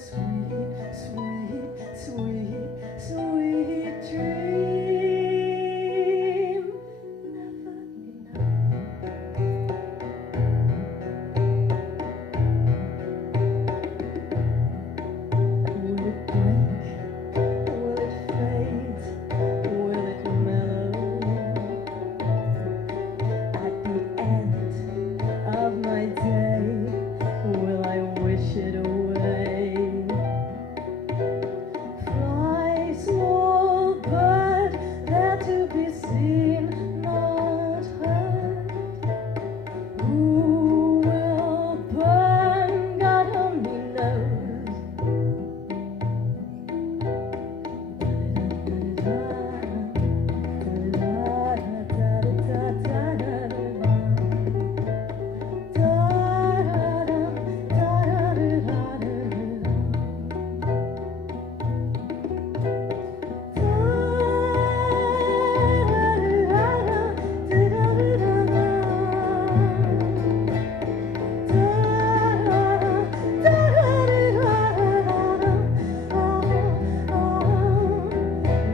sweet, sweet, sweet, sweet dream. Will it break? Will it fade? Will it mellow? At the end of my day, will I wish it away? Fly, small bird, there to be seen, not heard. Who will burn? God only knows.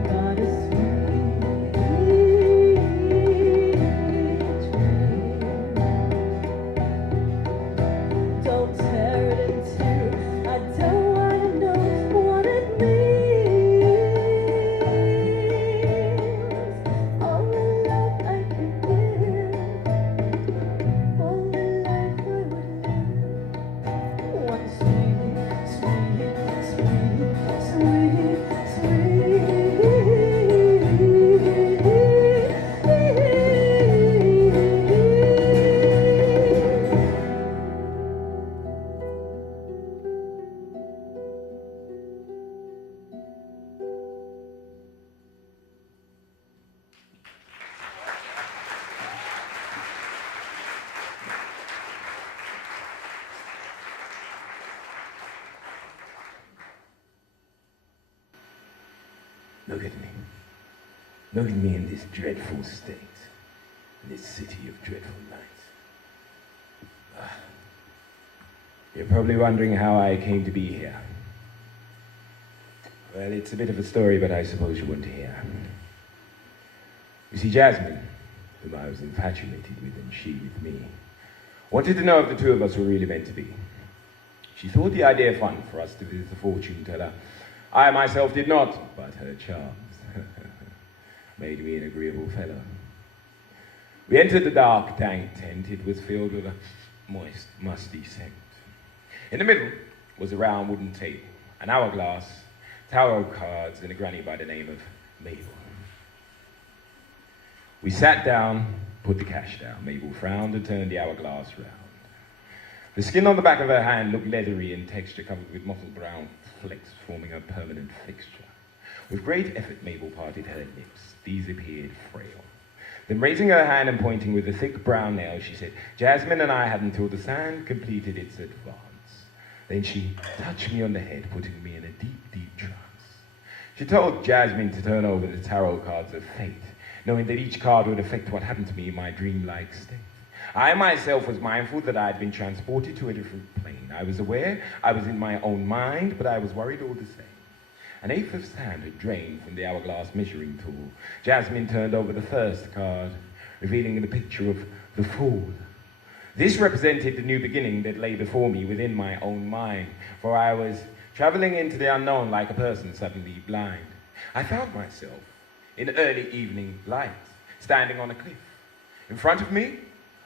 Got a sweet dream. Don't tear it in two. I don't wanna know what it means. All the love I could give, all the life I would live. One sweet, sweet, sweet, sweet, Look at me. Look at me in this dreadful state, in this city of dreadful nights. You're probably wondering how I came to be here. Well, it's a bit of a story, but I suppose you want to hear. You see, Jasmine, whom I was infatuated with, and she with me, wanted to know if the two of us were really meant to be. She thought the idea fun for us to visit the fortune teller. I myself did not, but her charms made me an agreeable fellow. We entered the dark, dank tent. It was filled with a moist, musty scent. In the middle was a round wooden table, an hourglass, tarot cards, and a granny by the name of Mabel. We sat down, put the cash down. Mabel frowned and turned the hourglass round. The skin on the back of her hand looked leathery in texture, covered with mottled brown flecks forming a permanent fixture. With great effort, Mabel parted her lips. These appeared frail. Then raising her hand and pointing with a thick brown nail, she said, "Jasmine and I had until the sand completed its advance." Then she touched me on the head, putting me in a deep, deep trance. She told Jasmine to turn over the tarot cards of fate, knowing that each card would affect what happened to me in my dreamlike state. I myself was mindful that I had been transported to a different plane. I was aware I was in my own mind, but I was worried all the same. An eighth of sand had drained from the hourglass measuring tool. Jasmine turned over the first card, revealing the picture of the Fool. This represented the new beginning that lay before me within my own mind, for I was traveling into the unknown like a person suddenly blind. I found myself in early evening light, standing on a cliff. In front of me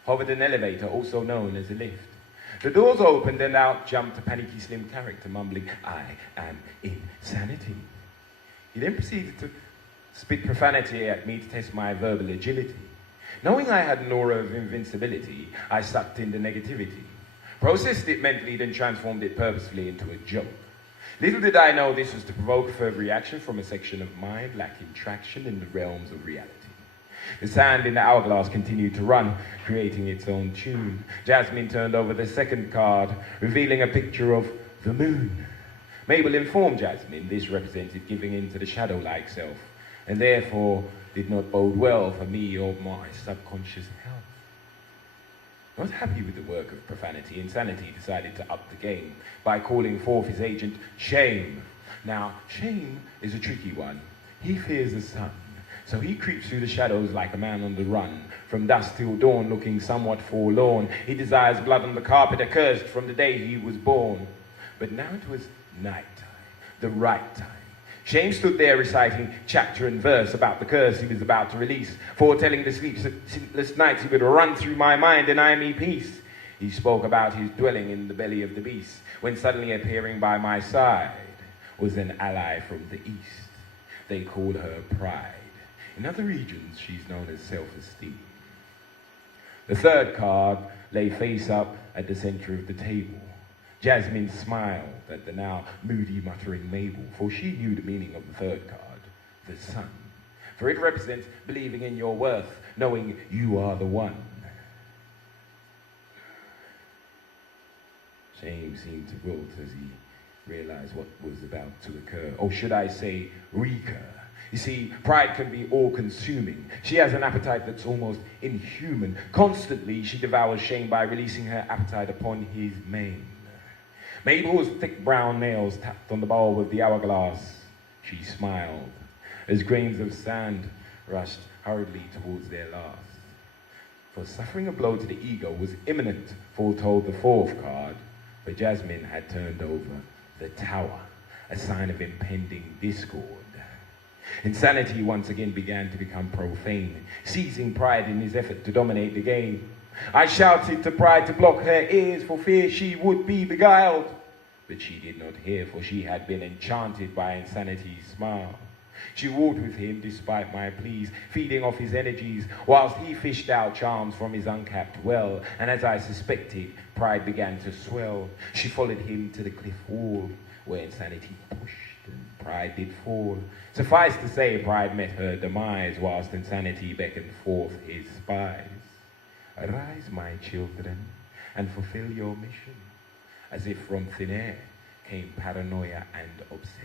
hovered an elevator, also known as a lift. The doors opened and out jumped a panicky slim character, mumbling, "I am insanity." He then proceeded to spit profanity at me to test my verbal agility. Knowing I had an aura of invincibility, I sucked in the negativity, processed it mentally, then transformed it purposefully into a joke. Little did I know this was to provoke further reaction from a section of mind lacking traction in the realms of reality. The sand in the hourglass continued to run, creating its own tune. Jasmine turned over the second card, revealing a picture of the moon. Mabel informed Jasmine this represented giving in to the shadow-like self, and therefore did not bode well for me or my subconscious health. Not happy with the work of profanity, Insanity decided to up the game by calling forth his agent, Shame. Now, Shame is a tricky one. He fears the sun, so he creeps through the shadows like a man on the run. From dusk till dawn, looking somewhat forlorn, he desires blood on the carpet, accursed from the day he was born. But now it was night time, the right time. Shame stood there reciting chapter and verse about the curse he was about to release, foretelling the sleepless nights he would run through my mind, deny me peace. He spoke about his dwelling in the belly of the beast, when suddenly appearing by my side was an ally from the east. They called her Pride. In other regions, she's known as self-esteem. The third card lay face up at the center of the table. Jasmine smiled at the now moody muttering Mabel, for she knew the meaning of the third card, the sun. For it represents believing in your worth, knowing you are the one. Shame seemed to wilt as he realized what was about to occur. Or should I say, recur. You see, pride can be all-consuming. She has an appetite that's almost inhuman. Constantly, she devours Shame by releasing her appetite upon his mane. Mabel's thick brown nails tapped on the bulb of the hourglass. She smiled as grains of sand rushed hurriedly towards their last. For suffering a blow to the ego was imminent, foretold the fourth card, but Jasmine had turned over the tower, a sign of impending discord. Insanity once again began to become profane, seizing Pride in his effort to dominate the game. I shouted to Pride to block her ears for fear she would be beguiled. But she did not hear, for she had been enchanted by Insanity's smile. She walked with him despite my pleas, feeding off his energies, whilst he fished out charms from his uncapped well. And as I suspected, Pride began to swell. She followed him to the cliff wall, where Insanity pushed and Pride did fall. Suffice to say, Pride met her demise, whilst Insanity beckoned forth his spies. Arise, my children, and fulfill your mission. As if from thin air came paranoia and obsession.